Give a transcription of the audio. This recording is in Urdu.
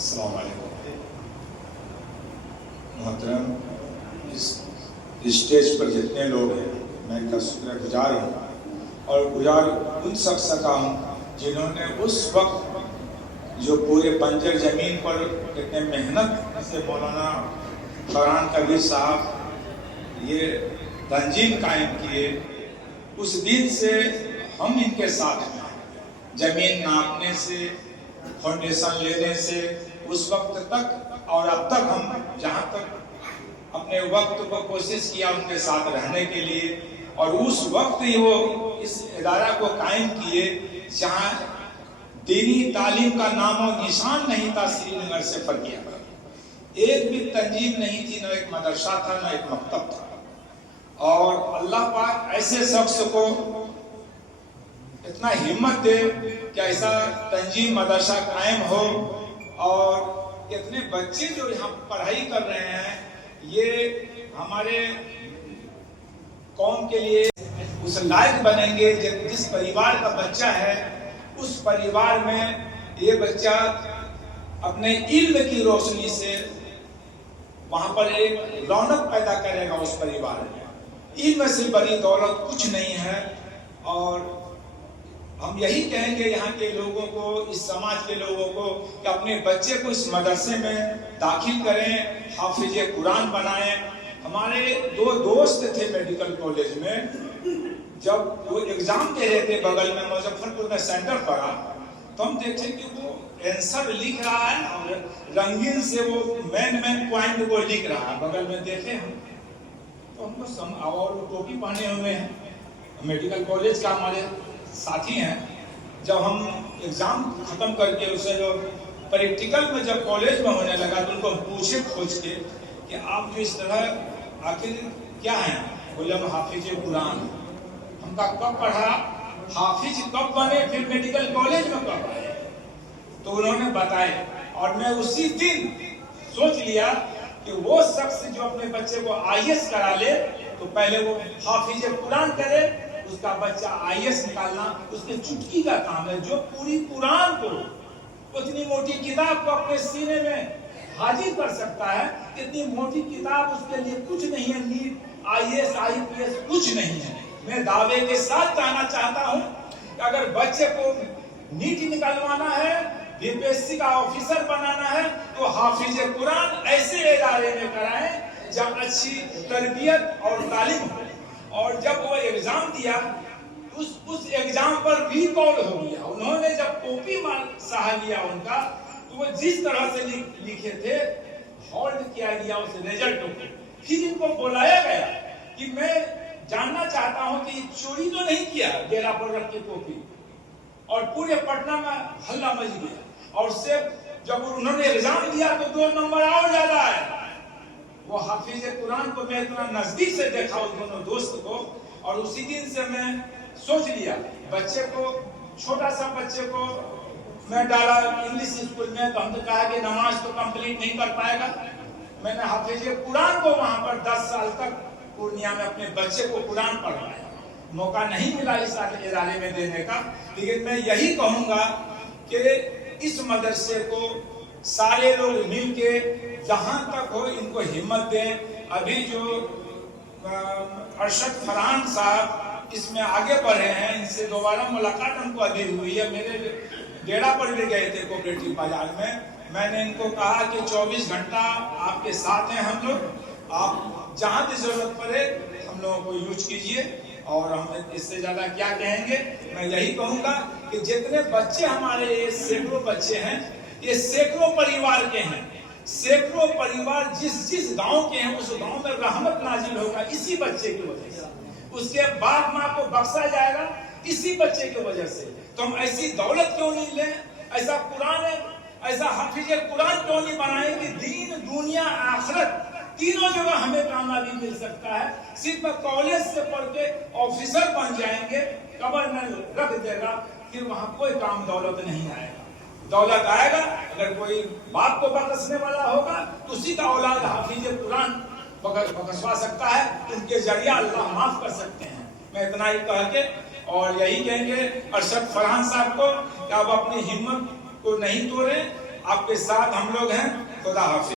السلام علیکم محترم، اس اسٹیج پر جتنے لوگ ہیں میں ان کا شکر گزار ہوں، اور گزار ان شخص کا ہوں جنہوں نے اس وقت جو پورے بنجر زمین پر اتنے محنت سے مولانا فرحان کبیر صاحب یہ تنظیم قائم کیے، اس دن سے ہم ان کے ساتھ ہیں۔ زمین ناپنے سے، فاؤنڈیشن لینے سے اس وقت تک اور اب تک ہم جہاں تک اپنے وقت کو کوشش کیا ان کے ساتھ رہنے کے لیے، اور اس وقت ہی وہ اس ادارہ کو قائم کیے جہاں دینی تعلیم کا نام و نشان نہیں تھا۔ سری نگر سے فرقیہ ایک بھی تنظیم نہیں تھی، نہ ایک مدرسہ تھا، نہ ایک مکتب تھا، اور اللہ پاک ایسے شخص کو اتنا ہمت دے کہ ایسا تنظیم مدرسہ قائم ہو، اور اتنے بچے جو یہاں پڑھائی کر رہے ہیں، یہ ہمارے قوم کے لیے اس لائق بنیں گے جس پریوار کا بچہ ہے، اس پریوار میں یہ بچہ اپنے علم کی روشنی سے وہاں پر ایک رونق پیدا کرے گا اس پریوار میں۔ علم سے بڑی دولت کچھ نہیں ہے، اور ہم یہی کہیں گے یہاں کے لوگوں کو، اس سماج کے لوگوں کو، کہ اپنے بچے کو اس مدرسے میں داخل کریں، حافظ قرآن بنائیں۔ ہمارے دو دوست تھے میڈیکل کالج میں، جب وہ ایگزام دے رہے تھے بغل میں مظفر پور میں سینٹر پڑا، تو ہم دیکھتے کہ وہ آنسر لکھ رہا ہے اور رنگین سے وہ مین پوائنٹ کو لکھ رہا ہے، بغل میں دیکھے ہم تو ہم کو اور ٹوپی پہنے ہوئے ہیں، میڈیکل کالج کا ہمارے ساتھی ہیں۔ جب ہم ایگزام ختم کر کے اسے جو پریکٹیکل میں جب کالج میں ہونے لگا تو ان کو پوچھے کھوج کے کہ آپ جو اس طرح آخر کیا ہیں؟ بولے ہم حافظ قرآن۔ ہم کا کب پڑھا، حافظ کب بنے، پھر میڈیکل کالج میں کب آئے؟ تو انہوں نے بتائے، اور میں اسی دن سوچ لیا کہ وہ شخص جو اپنے بچے کو IAS کرا لے تو پہلے وہ حافظ قرآن کرے، اس کا بچہ IAS نکالنا اس کے چٹکی کا کام ہے۔ جو پوری قرآن کو، اتنی موٹی کتاب کو اپنے سینے میں حاضر کر سکتا ہے، اتنی موٹی کتاب اس کے لیے کچھ نہیں ہے، نیٹ IAS IPS کچھ نہیں ہے۔ میں دعوے کے ساتھ کہنا چاہتا ہوں کہ اگر بچے کو نیٹ نکلوانا ہے، BPSC کا آفیسر بنانا ہے، تو حافظ قرآن ایسے ادارے میں کرائیں جب اچھی تربیت اور تعلیم ہو۔ اور جب وہ ایگزام دیا، اس ایگزام پر بھی کال ہو گیا۔ انہوں نے جب کاپی سہا لیا ان کا، تو وہ جس طرح سے لکھے تھے ہولڈ کیا گیا اس رزلٹ کو۔ پھر ان کو بلایا گیا کہ میں جاننا چاہتا ہوں کہ چوری تو نہیں کیا ڈیرا پر رکھ کے کاپی، اور پورے پٹنہ میں ہلہ مچ گیا، اور صرف جب انہوں نے ایگزام دیا تو 2 نمبر اور زیادہ آئے۔ وہ حافظ قرآن کو میں اتنا نزدیک سے دیکھا اس دونوں دوست کو، اور اسی دن سے میں سوچ لیا بچے کو، چھوٹا سا بچے کو میں ڈالا انگلش اسکول میں، تو ہم نے کہا کہ نماز تو کمپلیٹ نہیں کر پائے گا۔ میں نے حافظ قرآن کو وہاں پر 10 سال تک پورنیہ میں اپنے بچے کو قرآن پڑھایا۔ موقع نہیں ملا اس ادارے میں دینے کا، لیکن میں یہی کہوں گا کہ اس مدرسے کو سارے لوگ مل کے جہاں تک ہو ان کو ہمت دیں۔ ابھی جو ارشد فرحان صاحب اس میں آگے بڑھے ہیں، ان سے دوبارہ ملاقات ہم کو ابھی ہوئی ہے، میرے ڈیرا پر بھی گئے تھے کوپریٹو بازار میں نے ان کو کہا کہ 24 گھنٹہ آپ کے ساتھ ہیں ہم لوگ، آپ جہاں بھی ضرورت پڑے ہم لوگوں کو یوز کیجئے، اور ہم اس سے زیادہ کیا کہیں گے۔ میں یہی کہوں گا کہ جتنے بچے ہمارے، یہ سینکڑوں بچے ہیں، یہ سینکڑوں پریوار کے ہیں، سینکڑوں پریوار جس گاؤں کے ہیں، اس گاؤں میں رحمت نازل ہوگا اسی بچے کی وجہ سے، اس کے باپ ماں کو بخشا جائے گا اسی بچے کی وجہ سے۔ تو ہم ایسی دولت کیوں نہیں لیں، ایسا قرآن ہے، ایسا حافظ قرآن کیوں نہیں بنائیں کہ دین دنیا آخرت تینوں جگہ ہمیں کامیابی مل سکتا ہے۔ صرف کالج سے پڑھ کے آفیسر بن جائیں گے، قبر میں رکھ دے گا، پھر وہاں کوئی کام دولت نہیں آئے گا۔ دولت آئے گا اگر کوئی باپ کو بخشنے والا ہوگا تو اسی کا اولاد حافظ قرآن بخشوا سکتا ہے، ان کے ذریعہ اللہ معاف کر سکتے ہیں۔ میں اتنا ہی کہہ کے اور یہی کہیں گے ارشد فرحان صاحب کو کہ آپ اپنی ہمت کو نہیں توڑیں، آپ کے ساتھ ہم لوگ ہیں. خدا حافظ.